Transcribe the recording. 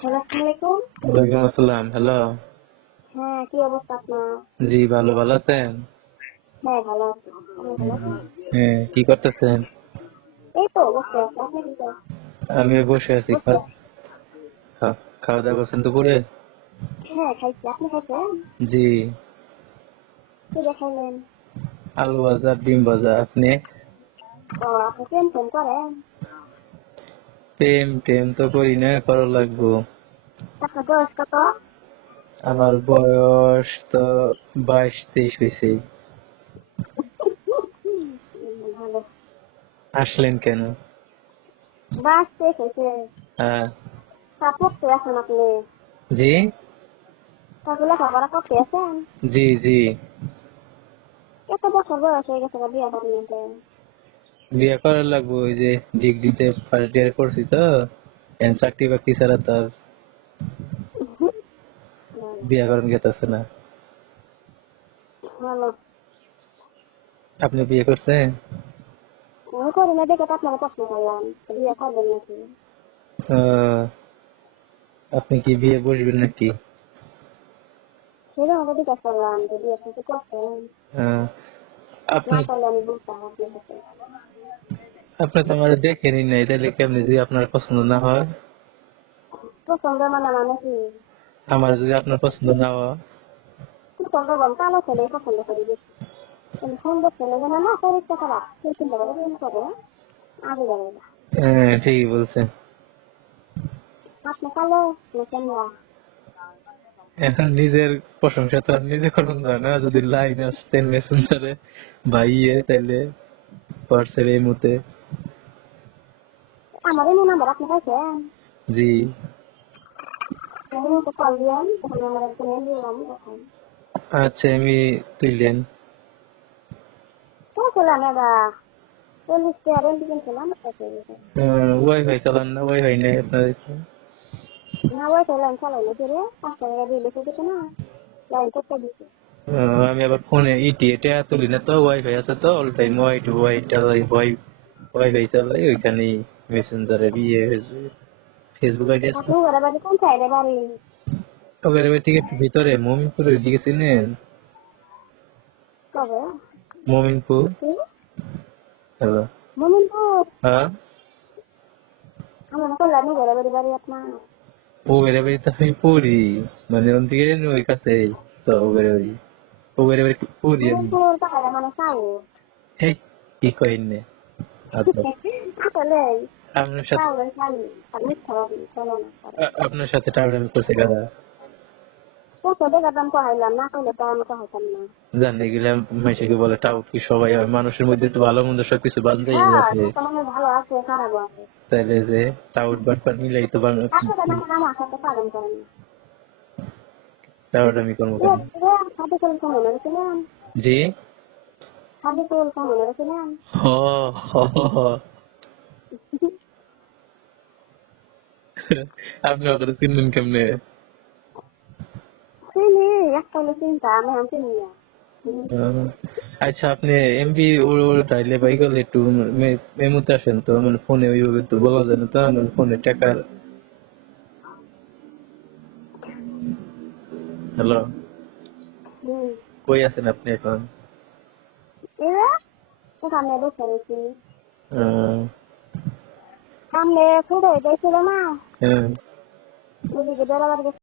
ওয়ালাইকুম আসসালাম হ্যালো। হ্যাঁ কি অবস্থা আপনার? জি ভালো ভালো আছেন? হ্যাঁ ভালো আছি? হ্যাঁ কি করতেছেন? এই তো বসে আছি। আপনি কি? আমি বসে আছি খাওয়া দাওয়া করছেন দুপুরে? হ্যাঁ খাইছি। আপনি খাইছেন? জি। কি দেখাইলেন? আলু ভাজা ডিম ভাজা আপনি? ও আপনি ফোন করেন? প্রেম টেম তো করি না করা লাগবো। আপনার বয়স কত? আমার বয়স তো বাইশ তেইশ হয়েছে আসলেন কেন? শেষ হয়েছে হ্যাঁ। তা পড়তে আছেন আপনি। জি? লেখাপড়া করতে আছেন জি জি। এত বছর বয়স হয়ে গেছে বিয়ে বিয়ে করার লাগবো ওই যে ডিগ্রিতে ফার্স্ট ইয়ার করছি তো চাকরি বাকরি ছাড়া তো আর বিয়ে করেন গেতেছে না? আপনি বিয়ে করছেন? আমি করি না দেখে তো আপনাকে প্রশ্ন করলাম বিয়ে করবেন নাকি? আপনি কি বিয়ে বসবেন নাকি? জন্য তো জিজ্ঞাসা করলাম বিয়ে করছেন আপনি তো আমার দেখেনি নাই তাহলে কেমনি যদি আপনার পছন্দ না হয়? পছন্দ মানে মানে কি আমার যদি আপনার পছন্দ না হয়। পছন্দ বল কালো ছেলে পছন্দ করি সুন্দর ছেলে যেন না চরিত্র খারাপ। সেই চিন্তা করে প্রেম করে? আগে যাবে হ্যাঁ ঠিকই বলছেন। আপনি কালো না কেমরা এখন নিজের প্রশংসা তো আর নিজে করুন যায় না যদি লাইন আসতেন মেসেঞ্জারে ভাইয়ে তাহলে হোয়াটসঅ্যাপ এই মুহূর্তে আমার এই নাম্বার আপনি পাইছেন জি আচ্ছা আমি তুইলেন। ওয়াইফাই চালান না ওয়াইফাই নেই আপনার আমি আবার ফোনে ইটি এটা তুলি না তো ওয়াইফাই আছে তো অল টাইম ওয়াই টু ওয়াই চালাই ওয়াই ওয়াইফাই চালাই ওইখানেই মেসেঞ্জারে হয়েছে ফেসবুক আইডি ওই থেকে ভিতরে মমিনপুরের দিকে চিনেন? মমিনপুর হ্যালো। মোমিনপুর হ্যাঁ? আমার বাড়ি আপনার। মানে ওই কাছে তো ও বেড়ে বাড়ি ও বেড়ে বাড়ি পড়ি আমি মোমিনপুর তাহলে মানে সাউ কি কইন আপনার সাথে আপনার সাথে টাইম করছে গাদা কত টাকা দাম কহাইলাম না কইলে তো আমি কহাইতাম না জানতে গেলে মাইসেকে বলে টাউট কি সবাই হয় মানুষের মধ্যে তো ভালো মন্দ সবকিছু বান্ধে হ্যাঁ আছে ভালো আছে তাইলে যে টাউট বাটপার মিলাই তো বাং- আসলে না আমার সাথে পালন করেন টাউট আমি করব? সাথে কেমন জি সাথে কেমন হ। আপনি ওদের চিনলেন কেমনে চিনি একটা হলো চিন্তা আমি আমি চিনি না আচ্ছা আপনি এমবি উঠাইলে বাই গেলে একটু মেমোতে আসেন তো মানে ফোনে ওইভাবে তো বলা যায় না তো আমার ফোনে টাকার হ্যালো কই আছেন আপনি এখন? ওখানে বসে রয়েছি সামনে ফুটে গেছিল না। হ্যাঁ। ওদিকে বেড়াবার গেছে।